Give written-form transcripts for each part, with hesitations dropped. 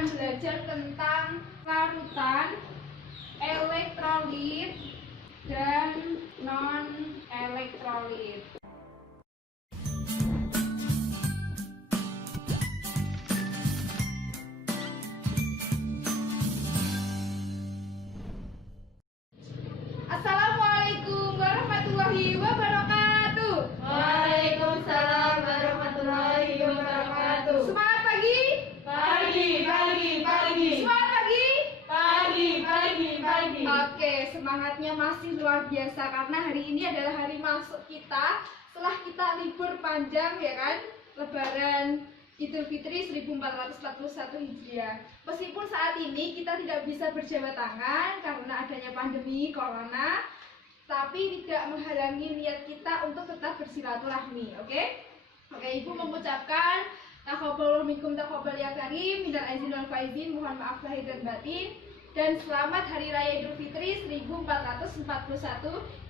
akan belajar tentang larutan, elektrolit, dan non-elektrolit. Assalamualaikum warahmatullahi wabarakatuh. Waalaikumsalam warahmatullahi wabarakatuh. Semangat pagi. Pagi. Semangat pagi. Pagi. Oke, semangatnya masih luar biasa karena hari ini adalah hari masuk kita setelah kita libur panjang, ya kan? Lebaran Idul Fitri 1441 Hijriah. Meskipun saat ini kita tidak bisa berjabat tangan karena adanya pandemi corona, tapi tidak menghalangi niat kita untuk tetap bersilaturahmi, oke? Oke, Ibu mengucapkan taqabbalallahu minkum taqabbal ya karim, minal aizin wal faizin, mohon maaf lahir dan batin, dan selamat Hari Raya Idul Fitri 1441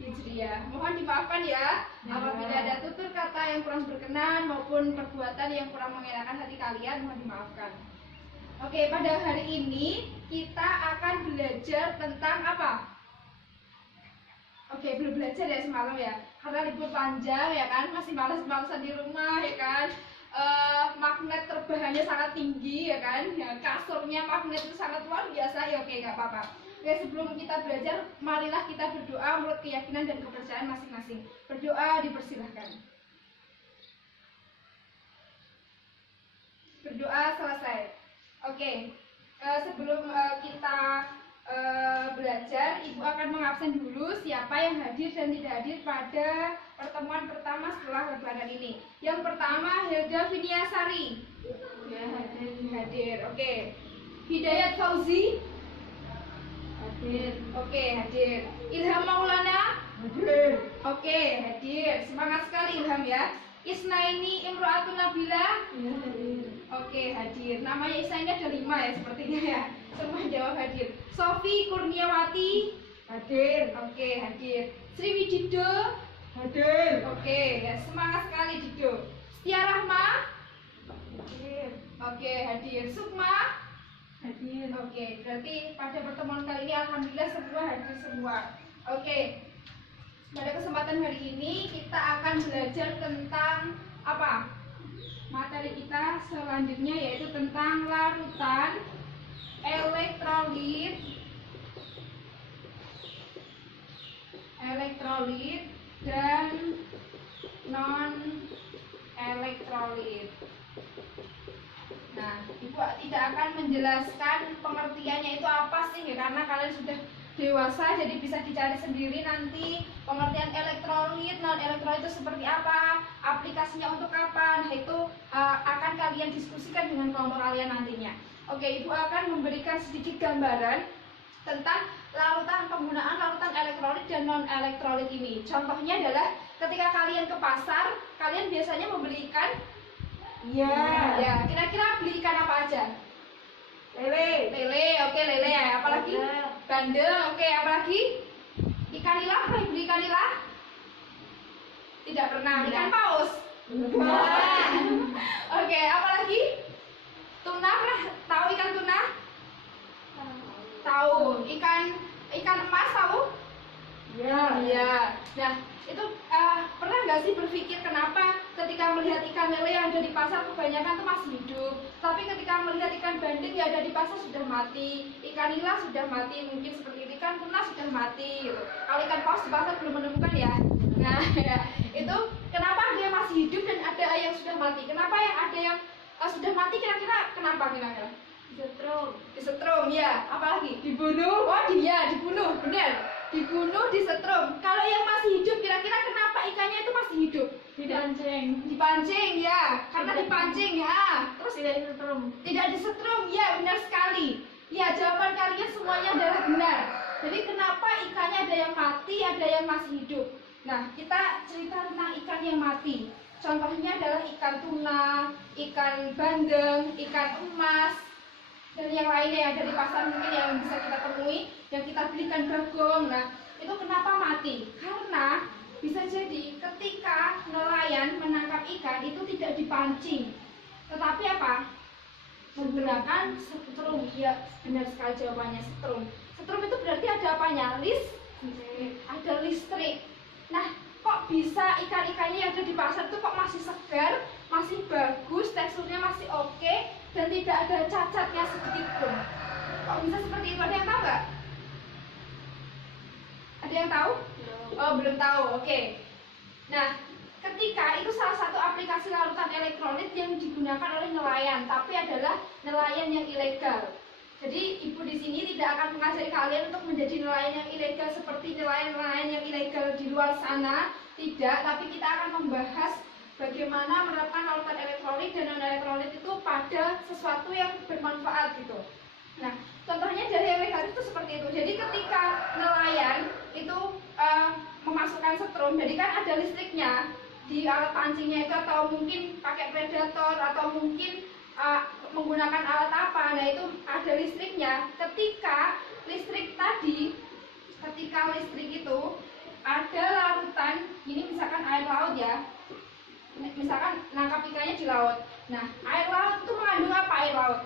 Hijriah. Mohon dimaafkan ya apabila ada tutur kata yang kurang berkenan maupun perbuatan yang kurang mengenakan hati kalian, mohon dimaafkan. Oke, pada hari ini kita akan belajar tentang apa? Oke, belum belajar ya semalam ya, karena libur panjang ya kan, masih malas-malasan di rumah ya kan. Magnet terbahannya sangat tinggi ya kan, ya, kasurnya magnet itu sangat luar biasa ya. Oke, nggak apa-apa. Oke, sebelum kita belajar, marilah kita berdoa menurut keyakinan dan kepercayaan masing-masing. Berdoa dipersilahkan. Berdoa selesai. Oke, sebelum kita belajar, Ibu akan mengabsen dulu siapa yang hadir dan tidak hadir pada pertemuan pertama setelah Lebaran ini. Yang pertama, Hilda Viniasari. Ya, Hadir. Oke. Hidayat Fauzi. hadir. Oke, hadir. Ilham Maulana. Hadir. Oke, hadir. Semangat sekali Ilham ya. Isnaini Imro'atun Nabila. Ya, hadir. Oke, hadir. Namanya Isnaini ada 5 ya sepertinya ya. Semua jawab hadir. Sofi Kurniawati. Hadir. Oke, hadir. Sriwidido. Hadir. Oke, ya, semangat sekali Dido. Setia Rahma. Hadir. Oke, hadir. Sukma. Hadir. Oke, berarti pada pertemuan kali ini alhamdulillah semua hadir semua. Oke. Pada kesempatan hari ini kita akan belajar tentang apa? Materi kita selanjutnya yaitu tentang larutan, elektrolit, dan non-elektrolit. Nah, Ibu tidak akan menjelaskan pengertiannya itu apa sih ya, karena kalian sudah dewasa jadi bisa dicari sendiri nanti pengertian elektrolit, non-elektrolit itu seperti apa, aplikasinya untuk apa. Nah, itu akan kalian diskusikan dengan kelompok kalian nantinya. Oke, Ibu akan memberikan sedikit gambaran tentang penggunaan larutan elektrolit dan non-elektrolit ini. Contohnya adalah ketika kalian ke pasar, kalian biasanya membeli ikan. Ya, kira-kira beli ikan apa aja? Lele, oke, lele ya. Apalagi? Bandeng, oke, apalagi? Ikan nila, pernah beli ikan nila? Tidak pernah. Ikan paus? Oke, apalagi? Tuna, pernah tahu ikan tuna? Tahu. Ikan emas tahu? Iya. Nah, itu pernah nggak sih berpikir kenapa ketika melihat ikan lele yang ada di pasar kebanyakan tuh masih hidup, tapi ketika melihat ikan bandeng yang ada di pasar sudah mati, ikan nila sudah mati, mungkin seperti itu, ikan tuna sudah mati gitu. Kalau ikan paus di pasar belum menemukan ya. Nah, ya, itu kenapa ada yang masih hidup dan ada yang sudah mati? Kenapa yang ada yang sudah mati kira-kira kenapa kira-kira? Disetrum ya. Apalagi? Dibunuh. Oh dia dibunuh, benar. Dibunuh, disetrum. Kalau yang masih hidup kira-kira kenapa ikannya itu masih hidup? Dipancing ya, karena dipancing ya. Terus Tidak disetrum. tidak disetrum ya, benar sekali. Ya, jawaban kalian semuanya adalah benar. Jadi kenapa ikannya ada yang mati, ada yang masih hidup? Nah, kita cerita tentang ikan yang mati. Contohnya adalah ikan tuna, ikan bandeng, ikan emas, dan yang lainnya yang ada di pasar mungkin yang bisa kita temui, yang kita belikan bagong. Nah, itu kenapa mati? Karena bisa jadi ketika nelayan menangkap ikan itu tidak dipancing, tetapi apa? Menggunakan setrum. Ya, benar sekali jawabannya, setrum. Setrum itu berarti ada apanya? Ada listrik. Nah, kok bisa ikan-ikannya yang ada di pasar itu kok masih segar, masih bagus, teksturnya masih oke, dan tidak ada cacatnya sedikit pun? Kok bisa seperti itu? Ada yang tahu nggak? Ada yang tahu? Oh, belum tahu. Oke. Nah, ketika itu salah satu aplikasi larutan elektrolit yang digunakan oleh nelayan, tapi adalah nelayan yang ilegal. Jadi ibu di sini tidak akan mengajari kalian untuk menjadi nelayan yang ilegal seperti nelayan-nelayan yang ilegal di luar sana, tidak. Tapi kita akan membahas bagaimana menerapkan larutan elektrolit dan non elektrolit itu pada sesuatu yang bermanfaat gitu. Nah, contohnya dari yang negatif itu seperti itu. Jadi ketika nelayan itu memasukkan setrum, jadi kan ada listriknya di alat pancingnya itu, atau mungkin pakai predator, atau mungkin menggunakan alat apa, nah itu ada listriknya. Ketika listrik itu ada larutan, ini misalkan air laut ya, misalkan nangkap ikannya di laut. Nah, air laut itu mengandung apa? Air laut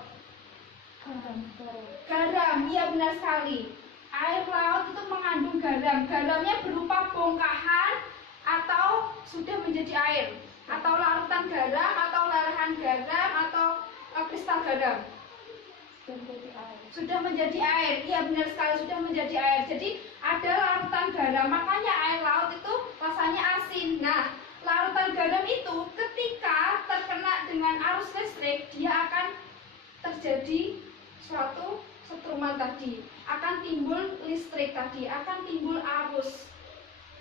garam, iya benar sekali. Air laut itu mengandung garam. Garamnya berupa bongkahan atau sudah menjadi air, atau larutan garam, atau lelehan garam, atau kristal garam. Sudah menjadi air, iya benar sekali, sudah menjadi air. Jadi ada larutan garam, makanya air laut itu rasanya asin. Nah, larutan garam itu ketika terkena dengan arus listrik, dia akan terjadi suatu setruman tadi, akan timbul listrik tadi, akan timbul arus.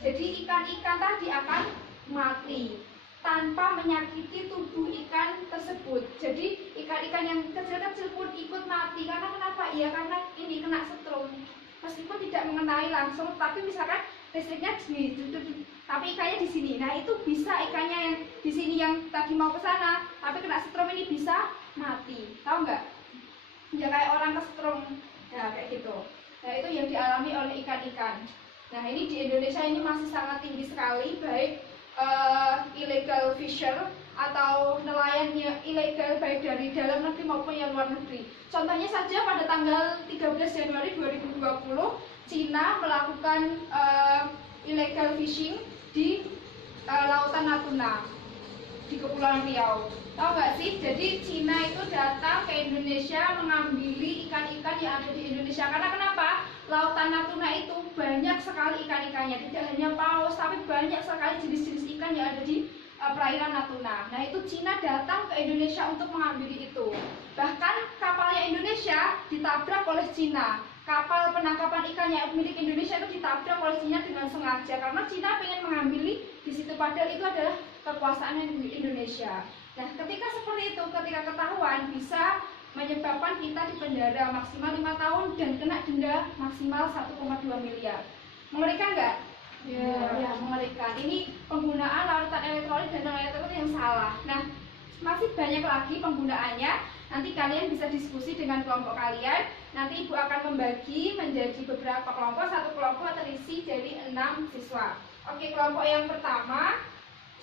Jadi ikan-ikan tadi akan mati tanpa menyakiti tubuh ikan tersebut. Jadi ikan-ikan yang kecil-kecil pun ikut mati. Karena kenapa? Ya karena ini kena setrum. Meskipun tidak mengenai langsung, tapi misalkan listriknya di tapi ikannya di sini. Nah, itu bisa ikannya yang di sini yang tadi mau ke sana, tapi kena setrum ini bisa mati. Tahu nggak? Ya kayak orang kesetrum. Nah, kayak gitu. Nah, itu yang dialami oleh ikan-ikan. Nah, ini di Indonesia ini masih sangat tinggi sekali, baik illegal fisher atau nelayan yang ilegal baik dari dalam negeri maupun yang luar negeri. Contohnya saja pada tanggal 13 Januari 2020, Cina melakukan illegal fishing di lautan Natuna di Kepulauan Riau. Tahu nggak sih? Jadi Cina itu datang ke Indonesia mengambil ikan-ikan yang ada di Indonesia. Karena kenapa? Lautan Natuna itu banyak sekali ikan-ikannya, tidak hanya paus, tapi banyak sekali jenis-jenis ikan yang ada di perairan Natuna. Nah, itu Cina datang ke Indonesia untuk mengambil itu. Bahkan kapalnya Indonesia ditabrak oleh Cina. Kapal penangkapan ikan yang milik Indonesia itu ditabrak oleh Cina dengan sengaja karena Cina ingin mengambil di situ, padahal itu adalah kekuasaan Indonesia. Nah, ketika seperti itu, ketika ketahuan, bisa menyebabkan kita dipenjara maksimal 5 tahun dan kena denda maksimal 1,2 miliar. Mengerikan nggak? Ya, mengerikan. Ini penggunaan larutan elektrolit dan non elektrolit yang salah. Nah, masih banyak lagi penggunaannya. Nanti kalian bisa diskusi dengan kelompok kalian. Nanti ibu akan membagi menjadi beberapa kelompok. Satu kelompok terisi dari 6 siswa. Oke, kelompok yang pertama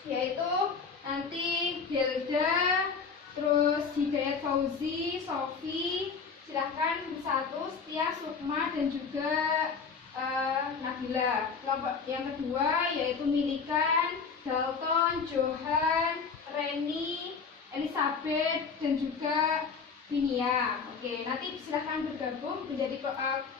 yaitu nanti Belda, terus Hidayat Fauzi, Sofi, silahkan bersatu, Setia, Sukma, dan juga Nabila. Kelompok yang kedua yaitu Milikan, Dalton, Johan, Reni, Elizabeth, dan juga Vinia. Oke, nanti silahkan bergabung menjadi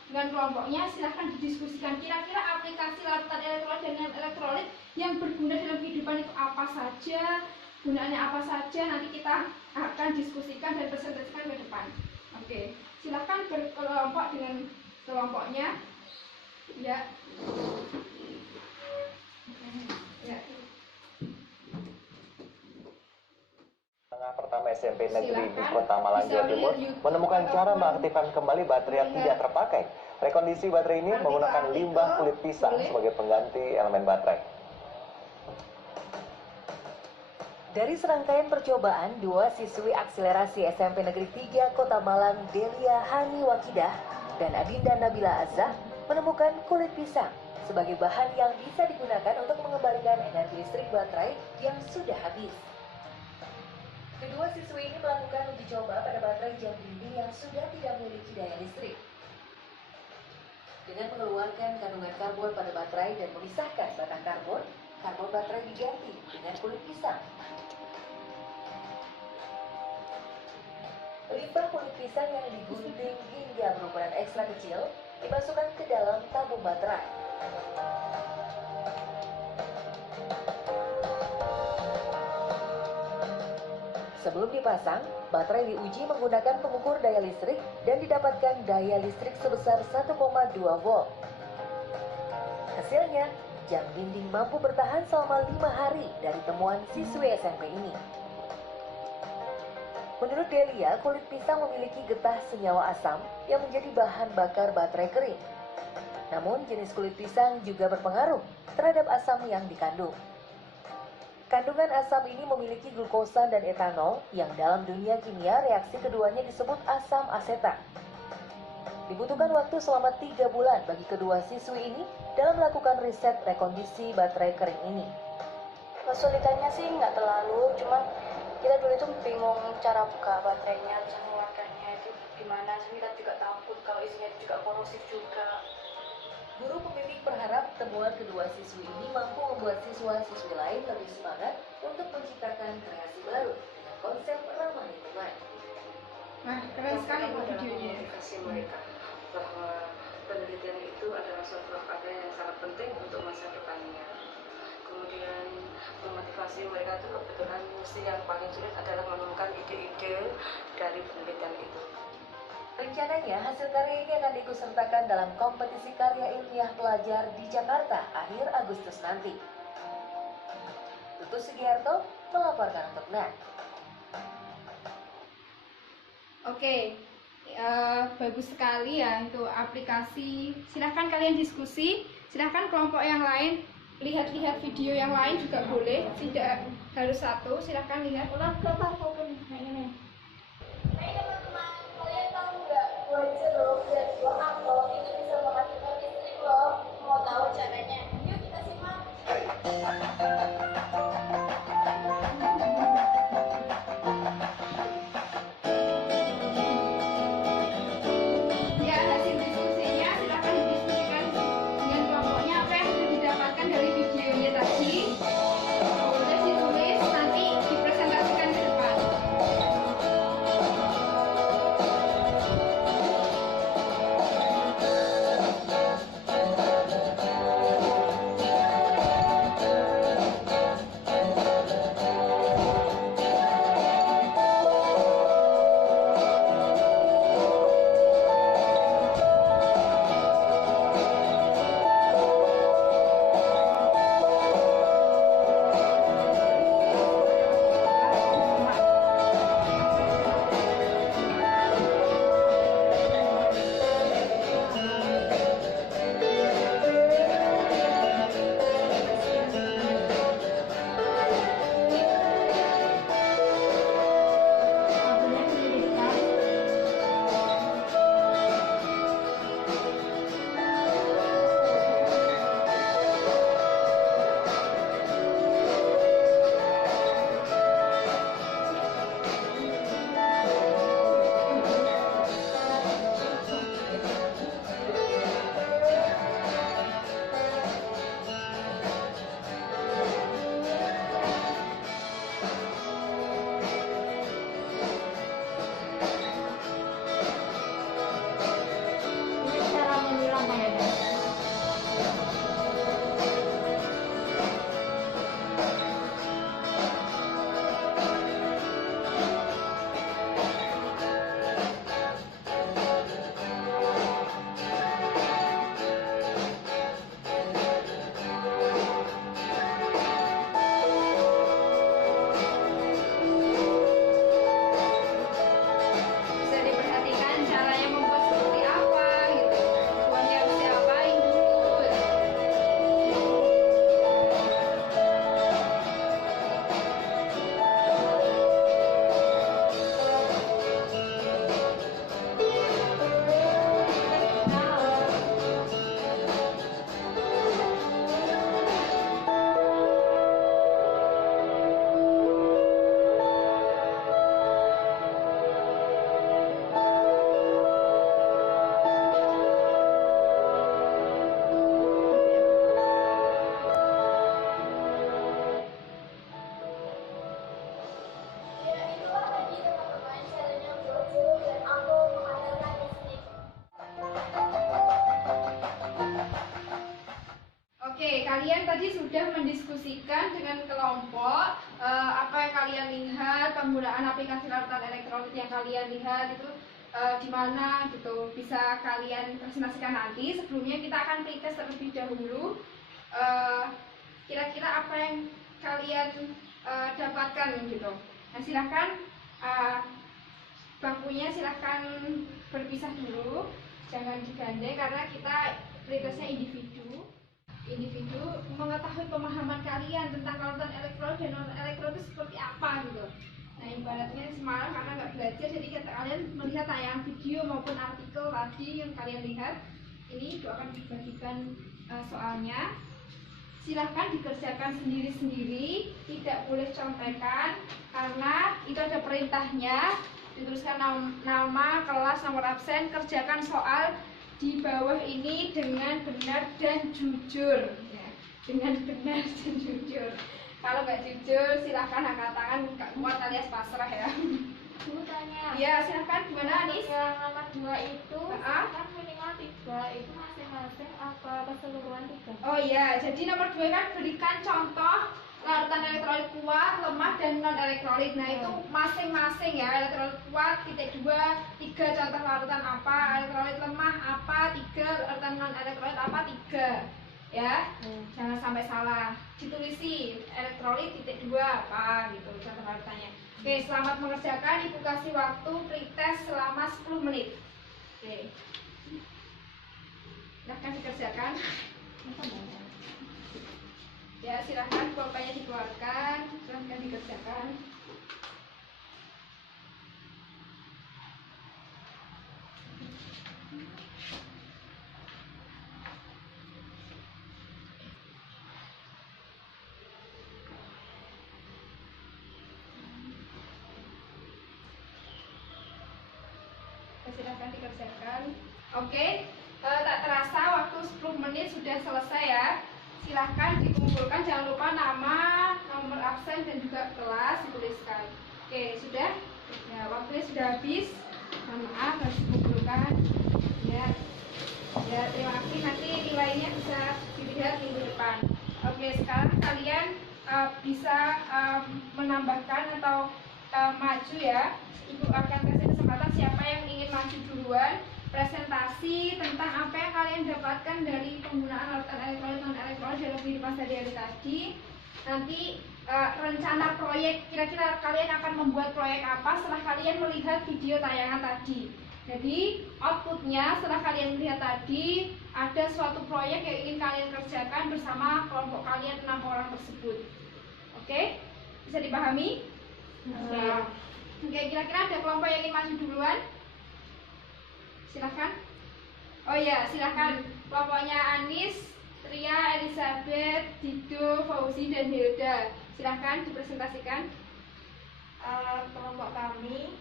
dengan kelompoknya. Silahkan didiskusikan kira-kira aplikasi larutan elektrolit dan elektrolit yang berguna dalam kehidupan itu apa saja, gunaannya apa saja. Nanti kita akan diskusikan dan presentasikan ke depan. Oke, silahkan berkelompok dengan kelompoknya. Ya. Ya. Tengah pertama SMP Negeri di Kota Malang, Jawa Timur menemukan cara mengaktifkan kembali baterai yang tidak terpakai. Rekondisi baterai ini menggunakan limbah kulit pisang sebagai pengganti elemen baterai. Dari serangkaian percobaan, 2 siswi akselerasi SMP Negeri 3 Kota Malang, Delia Hani Wakidah dan Adinda Nabila Azah menemukan kulit pisang sebagai bahan yang bisa digunakan untuk mengembalikan energi listrik baterai yang sudah habis. Kedua siswi ini melakukan uji coba pada baterai jam dinding yang sudah tidak memiliki daya listrik. Dengan mengeluarkan kandungan karbon pada baterai dan memisahkan batang karbon, karbon baterai diganti dengan kulit pisang. Limbah kulit pisang yang digunting hingga berukuran ekstra kecil dimasukkan ke dalam tabung baterai. Sebelum dipasang, baterai diuji menggunakan pengukur daya listrik dan didapatkan daya listrik sebesar 1,2 volt. Hasilnya, jam dinding mampu bertahan selama 5 hari dari temuan siswi SMP ini. Menurut Delia, kulit pisang memiliki getah senyawa asam yang menjadi bahan bakar baterai kering. Namun, jenis kulit pisang juga berpengaruh terhadap asam yang dikandung. Kandungan asam ini memiliki glukosa dan etanol yang dalam dunia kimia reaksi keduanya disebut asam asetat. Dibutuhkan waktu selama 3 bulan bagi kedua siswi ini dalam melakukan riset rekondisi baterai kering ini. Kesulitannya sih nggak terlalu, cuman kita dulu itu bingung cara buka baterainya, cara mengeluarkannya itu gimana. Kita juga takut kalau isinya itu juga korosif juga. Guru pembimbing berharap temuan kedua siswi ini mampu membuat siswa-siswi lain lebih semangat untuk menciptakan kreasi baru dengan konsep ramah lingkungan. Nah, keren sekali Pak videonya. Motivasi mereka bahwa penelitian itu adalah suatu karya yang sangat penting untuk masa depannya. Kemudian memotivasi mereka itu kebetulan mesti yang paling sulit adalah menemukan ide-ide dari penelitian itu. Rencananya hasil karya ini akan diikutsertakan dalam kompetisi karya ilmiah pelajar di Jakarta akhir Agustus nanti. Tutu Sugiharto melaporkan untuk NET. Oke, bagus sekali ya itu aplikasi. Silahkan kalian diskusi, silahkan kelompok yang lain lihat-lihat video yang lain juga boleh, tidak harus satu. Silahkan lihat. Ulang ke parkour ini. Hai teman-teman, kalian tahu nggak buat jeruk dan buah apel itu bisa menghasilkan listrik loh. Mau tahu caranya? Yuk kita simak. Ya, hasil diskusinya silahkan didiskusikan dengan kelompoknya apa yang sudah didapatkan dari videonya tadi. Boleh ditulis nanti dipresentasikan ke depan. tadi sudah mendiskusikan dengan kelompok apa yang kalian lihat, penggunaan aplikasi larutan elektrolit yang kalian lihat itu di mana gitu, bisa kalian presentasikan nanti. Sebelumnya kita akan pretest terlebih dahulu. Kira-kira apa yang kalian dapatkan gitu. Nah, silahkan bangkunya silahkan berpisah dulu, jangan digandeng karena kita pretestnya individu mengetahui pemahaman kalian tentang larutan elektrolit dan non elektrolit itu seperti apa gitu. Nah, ibaratnya semalam karena nggak belajar, jadi kalian melihat tayangan video maupun artikel tadi yang kalian lihat, ini akan dibagikan soalnya. Silahkan dikerjakan sendiri-sendiri, tidak boleh contekan karena itu ada perintahnya. Dituliskan nama, kelas, nomor absen, kerjakan soal di bawah ini dengan benar dan jujur ya, dengan benar dan jujur. Kalau nggak jujur silahkan angkat tangan, nggak kuat alias pasrah ya. Aku tanya. Ya silahkan, gimana Anis? Yang nomor 2 itu kan minimal 3, itu masing-masing apa keseluruhan 3? Oh iya, jadi nomor 2 kan berikan contoh larutan elektrolit kuat, lemah, dan non elektrolit. Nah itu masing-masing ya, elektrolit kuat titik 2, 3 contoh larutan apa, elektrolit lemah apa, 3 larutan non elektrolit apa, 3 ya. Jangan sampai salah, ditulisi elektrolit titik 2 apa gitu contoh larutannya. Oke, selamat mengerjakan. Ibu kasih waktu pretest selama 10 menit. Oke, silahkan dikerjakan. Ya, silahkan pulpennya dikeluarkan, silahkan dikerjakan. Silahkan dikerjakan. Oke, tak terasa waktu 10 menit sudah selesai ya. Silahkan dikumpulkan, jangan lupa nama, nomor absen dan juga kelas dituliskan. Oke, sudah? Ya, waktunya sudah habis. Mohon maaf, harus dikumpulkan. Ya, ya terima kasih. Nanti nilainya bisa dilihat minggu depan. Oke, sekarang kalian bisa menambahkan atau maju ya. Ibu akan kasih kesempatan siapa yang ingin maju duluan, presentasi tentang apa yang kalian dapatkan dari penggunaan larutan elektrolit non elektrolit dalam kehidupan sehari-hari tadi. Nanti rencana proyek, kira-kira kalian akan membuat proyek apa setelah kalian melihat video tayangan tadi. Jadi outputnya setelah kalian melihat tadi, ada suatu proyek yang ingin kalian kerjakan bersama kelompok kalian 6 orang tersebut. Oke? Bisa dipahami? Oke, kira-kira ada kelompok yang ingin maju duluan? Silahkan. Oh ya, silahkan. Kelompoknya Anis, Tria, Elizabeth, Dido, Fauzi, dan Hilda. Silahkan dipresentasikan. Kelompok kami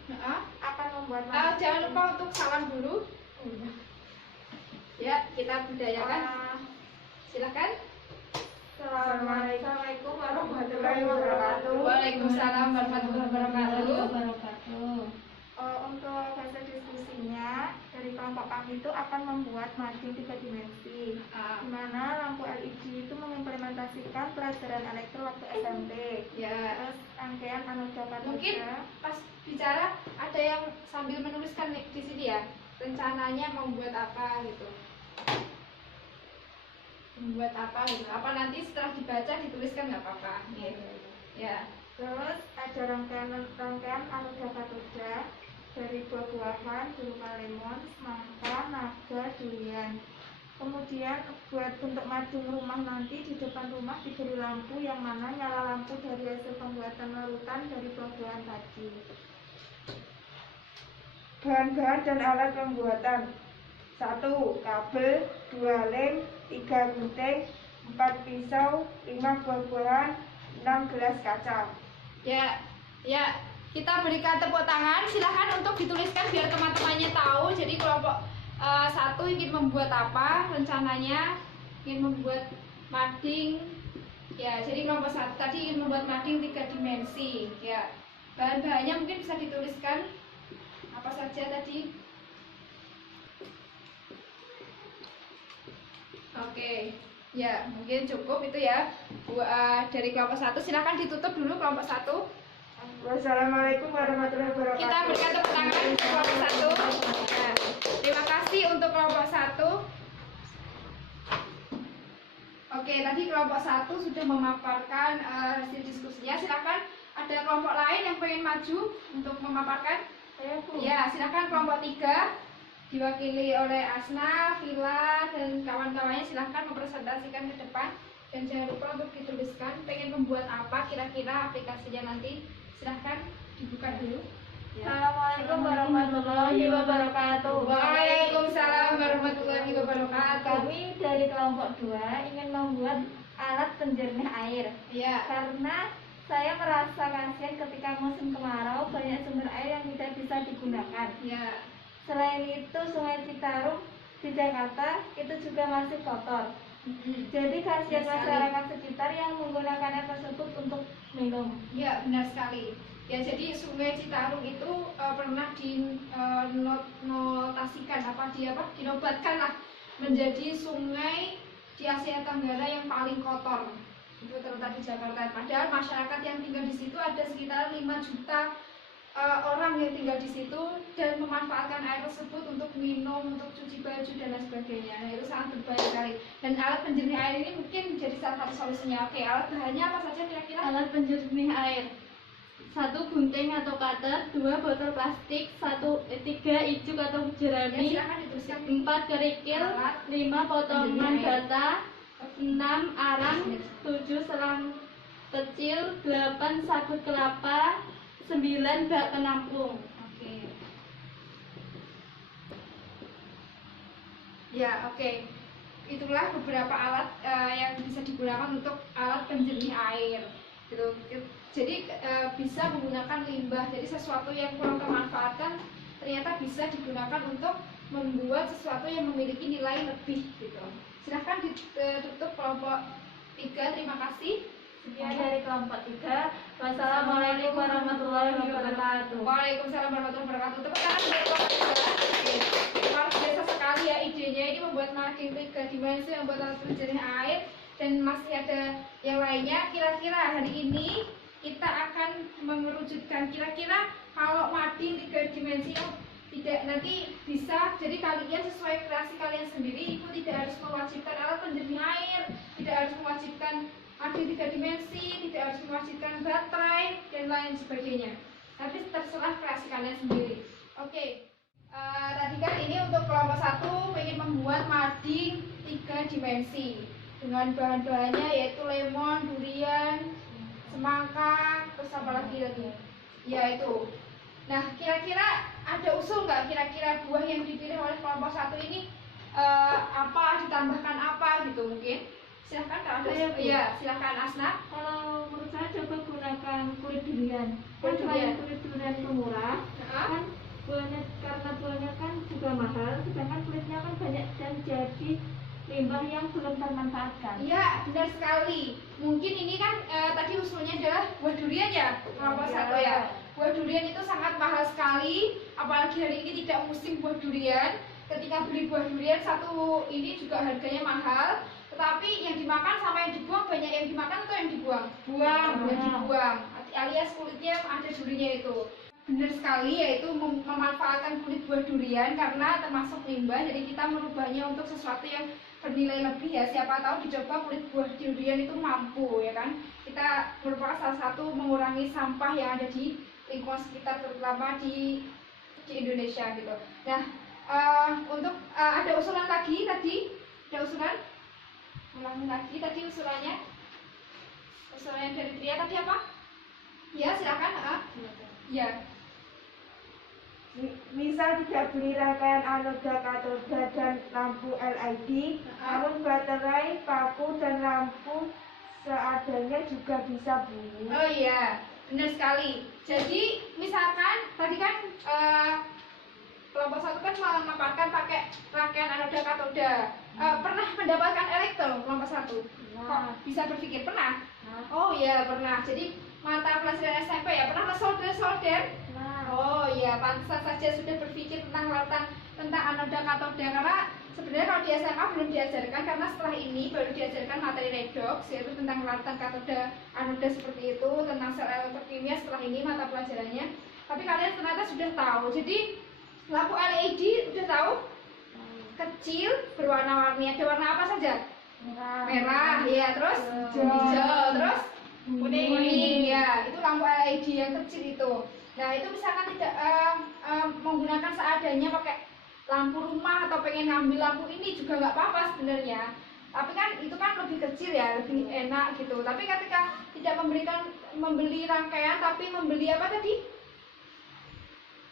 akan membuat Jangan lupa untuk salam dulu. Ya, kita budayakan. Silahkan. Assalamualaikum warahmatullahi wabarakatuh. Waalaikumsalam warahmatullahi wabarakatuh. Untuk hasil diskusinya dari kelompok kami itu akan membuat mading 3 dimensi, di mana lampu LED itu mengimplementasikan pelajaran elektro waktu SMP. Ya. Terus rangkaian anoda katoda. Mungkin pas bicara ada yang sambil menuliskan di sini ya, rencananya membuat apa gitu. Membuat apa gitu. Apa nanti setelah dibaca dituliskan nggak apa-apa. Ya. Terus ada rangkaian anoda katoda dari buah-buahan berupa lemon, semangka, naga, durian. Kemudian buat bentuk mading rumah nanti di depan rumah diberi lampu yang mana nyala lampu dari hasil pembuatan larutan dari buah-buahan tadi. Bahan-bahan dan alat pembuatan: 1 kabel, 2 lem, 3 gunting, 4 pisau, 5 buah-buahan, 6 gelas kaca. Ya, kita berikan tepuk tangan. Silahkan untuk dituliskan biar teman-temannya tahu. Jadi kelompok 1 ingin membuat apa rencananya, ingin membuat mading. Ya, jadi kelompok 1 tadi ingin membuat mading 3 dimensi. Ya, bahan-bahannya mungkin bisa dituliskan apa saja tadi. Oke, Ya, mungkin cukup itu ya. Dari kelompok 1 silahkan ditutup dulu kelompok 1. Wassalamualaikum warahmatullahi wabarakatuh. Kita berikan tepuk tangan untuk kelompok 1. Ya. Terima kasih untuk kelompok 1. Oke, tadi kelompok 1 sudah memaparkan hasil diskusinya. Silakan ada kelompok lain yang pengen maju untuk memaparkan. Ya, silakan kelompok 3 diwakili oleh Asna, Vila, dan kawan-kawannya. Silakan mempresentasikan ke depan dan jangan lupa untuk dituliskan pengen membuat apa kira-kira aplikasinya nanti. Silahkan dibuka dulu. Assalamualaikum warahmatullahi wabarakatuh. Waalaikumsalam warahmatullahi wabarakatuh. Kami dari kelompok 2 ingin membuat alat penjernih air. Ya. Karena saya merasa kasihan ketika musim kemarau banyak sumber air yang tidak bisa digunakan. Ya. Selain itu Sungai Citarum di Jakarta itu juga masih kotor. Jadi kasihan masyarakat sekitar yang menggunakan air tersebut untuk minum. Ya, benar sekali. Ya, jadi Sungai Citarum itu pernah dinotasikan dinobatkan lah menjadi sungai di Asia Tenggara yang paling kotor. Itu terletak di Jakarta. Padahal masyarakat yang tinggal di situ ada sekitar 5 juta orang yang tinggal di situ dan memanfaatkan air tersebut untuk minum, untuk cuci baju dan lain sebagainya. Nah, itu sangat berbahaya sekali. Dan alat penjernih air ini mungkin menjadi salah satu solusinya. Oke, alat bahannya apa saja kira-kira? Alat penjernih air: 1 gunting atau cutter, 2 botol plastik, 3 icuk atau jerami, Ya, silakan dituliskan. 4 kerikil, 5 potongan bata, 6 arang, 7 selang kecil, 8 sabut kelapa, 9 bak penampung. Oke. Ya, oke. Itulah beberapa alat yang bisa digunakan untuk alat penjernih air. Gitu. Jadi bisa menggunakan limbah. Jadi sesuatu yang kurang termanfaatkan ternyata bisa digunakan untuk membuat sesuatu yang memiliki nilai lebih gitu. Silahkan ditutup kelompok 3. Terima kasih. Sekian dari kelompok 3. Wassalamualaikum warahmatullahi wabarakatuh. Waalaikumsalam warahmatullahi wabarakatuh. Tepuk tangan buat kelompok 3. Luar biasa sekali ya idenya ini membuat makin 3 dimensi, membuat alat penjernih air, dan masih ada yang lainnya. Kira-kira hari ini kita akan mengerucutkan kira-kira kalau mading 3 dimensi tidak nanti bisa, jadi kalian sesuai kreasi kalian sendiri. Ibu tidak harus mewajibkan alat penjernih air, tidak harus mewajibkan mading 3 dimensi, tidak harus mewajibkan baterai dan lain sebagainya, tapi terserah kreasi kalian sendiri. Oke. Tadi kan ini untuk kelompok 1 ingin membuat mading 3 dimensi dengan bahan-bahannya yaitu lemon, durian, semangka, terus apa lagi? Ya itu. Nah, kira-kira ada usul nggak kira-kira buah yang dipilih oleh kelompok 1 ini apa, ditambahkan apa gitu mungkin? Silahkan Kak Asna. Iya, silahkan Asna. Kalau menurut saya coba gunakan kulit durian. Kulit durian. Kulit durian itu murah, kan buahnya, karena buahnya kan juga mahal, sedangkan kulitnya kan banyak dan jadi limbah yang belum termanfaatkan. Iya, benar sekali. Mungkin ini kan tadi usulnya adalah buah durian ya, kelompok 1 ya. Buah durian itu sangat mahal sekali, apalagi hari ini tidak musim buah durian. Ketika beli buah durian satu ini juga harganya mahal, tetapi yang dimakan sama yang dibuang, banyak yang dimakan atau yang dibuang? Yang dibuang, alias kulitnya ada durinya itu. Benar sekali, yaitu memanfaatkan kulit buah durian karena termasuk limbah, jadi kita merubahnya untuk sesuatu yang bernilai lebih ya. Siapa tahu dicoba kulit buah durian itu mampu ya kan. Kita merupakan salah satu mengurangi sampah yang ada di lingkungan sekitar, terutama di Indonesia gitu. Nah, untuk ada usulan lagi tadi, ada usulan? Ulangi lagi tadi usulannya. Usulannya dari Tria tadi apa? Ya, silakan. Ya. Misal tidak beli rangkaian anoda, katoda, dan lampu LED, namun baterai, paku, dan lampu seadanya juga bisa, Bu. Oh iya, benar sekali. Jadi misalkan tadi kan kelompok 1 kan memaparkan pakai rangkaian anoda, katoda. Pernah mendapatkan elektro kelompok 1? Kok bisa berpikir pernah? Oh iya pernah. Jadi mata pelajaran SMP ya pernah solder. Oh ya, pantas saja sudah berpikir tentang larutan, tentang anoda katoda, karena sebenarnya kalau di SMA belum diajarkan, karena setelah ini baru diajarkan materi redox, yaitu tentang larutan katoda, anoda seperti itu, tentang sel elemen kimia. Setelah ini mata pelajarannya, tapi kalian ternyata sudah tahu. Jadi lampu LED udah tahu, kecil, berwarna-warni. Ada warna apa saja? Merah, ya, terus hijau, terus kuning, ya. Itu lampu LED yang kecil itu. Nah, itu misalkan tidak menggunakan seadanya, pakai lampu rumah atau pengen ngambil lampu ini juga nggak apa-apa sebenarnya. Tapi kan itu kan lebih kecil ya, lebih enak gitu. Tapi ketika tidak membeli rangkaian, tapi membeli apa tadi?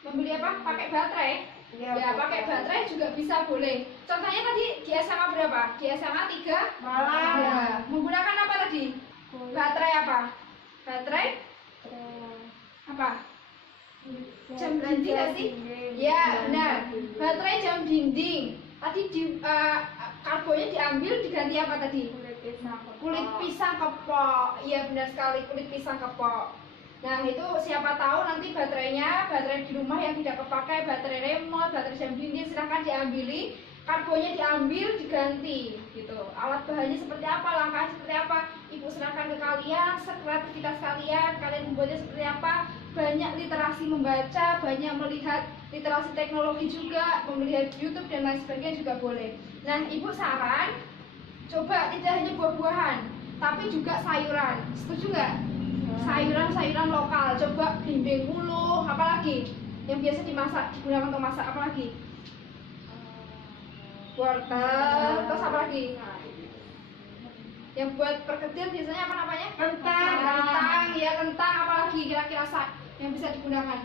Membeli apa? Pakai baterai. Ya, pakai baterai juga bisa, boleh. Contohnya tadi di SMA berapa? Di SMA 3 malam. Ya, menggunakan apa tadi? Baterai apa? Baterai apa? Jam dinding nggak sih? Ya, benar. Baterai jam dinding. Tadi karbonnya diambil, diganti apa tadi? Kulit pisang kepok. Iya, benar sekali, kulit pisang kepok. Nah, itu siapa tahu nanti baterai di rumah yang tidak kepakai, baterai remote, baterai jam dinding, silahkan diambili, karbonnya diambil, diganti gitu. Alat bahannya seperti apa, langkahnya seperti apa, ibu serahkan ke kalian, sekreativitas kalian membuatnya seperti apa. Banyak literasi membaca, banyak melihat literasi teknologi juga, melihat YouTube dan lain sebagainya juga boleh. Nah, ibu saran, coba tidak hanya buah-buahan, tapi juga sayuran. Setuju nggak? Sayuran lokal, coba blimbing ulu, apalagi yang biasa digunakan untuk masak, apalagi wortel, terus apa lagi? Yang buat perkedel biasanya apa namanya? Kentang, ya kentang, apalagi kira-kira yang bisa digunakan?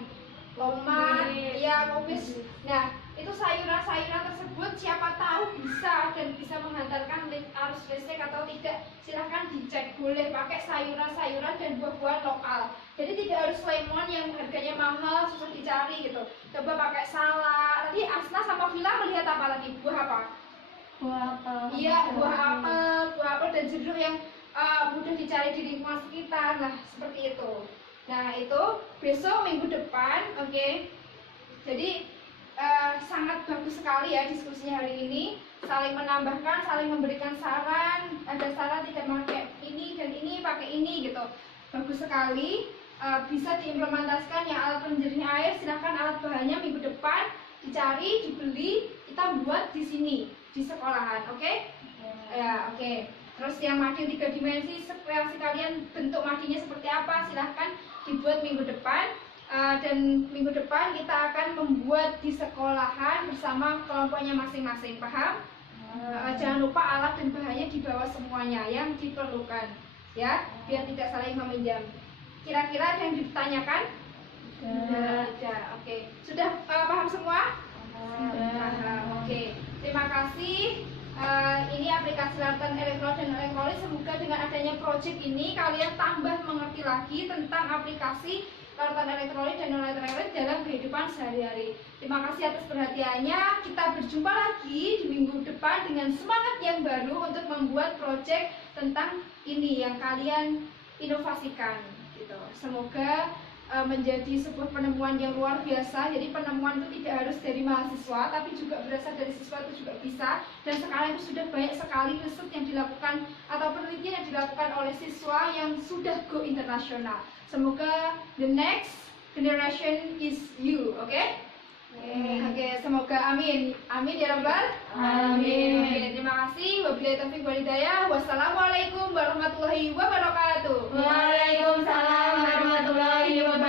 Lomat, ya kopis. Nah, itu sayuran-sayuran tersebut siapa tahu bisa dan bisa menghantarkan arus listrik atau tidak. Silahkan dicek, boleh pakai sayuran-sayuran dan buah-buahan lokal. Jadi tidak harus lemon yang harganya mahal, susah dicari gitu. Coba pakai salak. Tadi Asna sama Vila melihat apa lagi? Buah apa? Buah apel. Iya, buah apel dan jeruk yang mudah dicari di lingkungan sekitar. Nah, seperti itu. Nah, itu besok minggu depan, oke. Jadi sangat bagus sekali ya diskusinya hari ini, saling menambahkan, saling memberikan saran. Ada saran tidak pakai ini dan ini, pakai ini gitu. Bagus sekali, bisa diimplementasikan. Yang alat penjernih air silahkan alat bahannya minggu depan dicari, dibeli, kita buat di sini di sekolahan, oke? Ya, oke. Terus yang mading 3 dimensi, kreasi kalian bentuk madingnya seperti apa, silahkan dibuat minggu depan. Dan minggu depan kita akan membuat di sekolahan bersama kelompoknya masing-masing, paham? Jangan lupa alat dan bahannya dibawa semuanya yang diperlukan, ya, biar tidak saling meminjam. Kira-kira ada yang ditanyakan? Tidak. Oke. Sudah paham semua? Paham. Oke. Terima kasih. Ini aplikasi larutan elektrolit dan elektrolit. Semoga dengan adanya project ini kalian tambah mengerti lagi tentang aplikasi larutan elektrolit dan non elektrolit dalam kehidupan sehari-hari. Terima kasih atas perhatiannya. Kita berjumpa lagi di minggu depan dengan semangat yang baru untuk membuat project tentang ini yang kalian inovasikan gitu. Semoga menjadi sebuah penemuan yang luar biasa. Jadi penemuan itu tidak harus dari mahasiswa, tapi juga berasal dari siswa itu juga bisa. Dan sekarang itu sudah banyak sekali riset yang dilakukan atau penelitian yang dilakukan oleh siswa yang sudah go internasional. Semoga the next generation is you, oke? Oke, semoga amin. Amin ya Rabbal Amin. Oke, terima kasih. Wabillahi taufiq wal hidayah. Wassalamualaikum warahmatullahi wabarakatuh. Waalaikumsalam warahmatullahi wabarakatuh.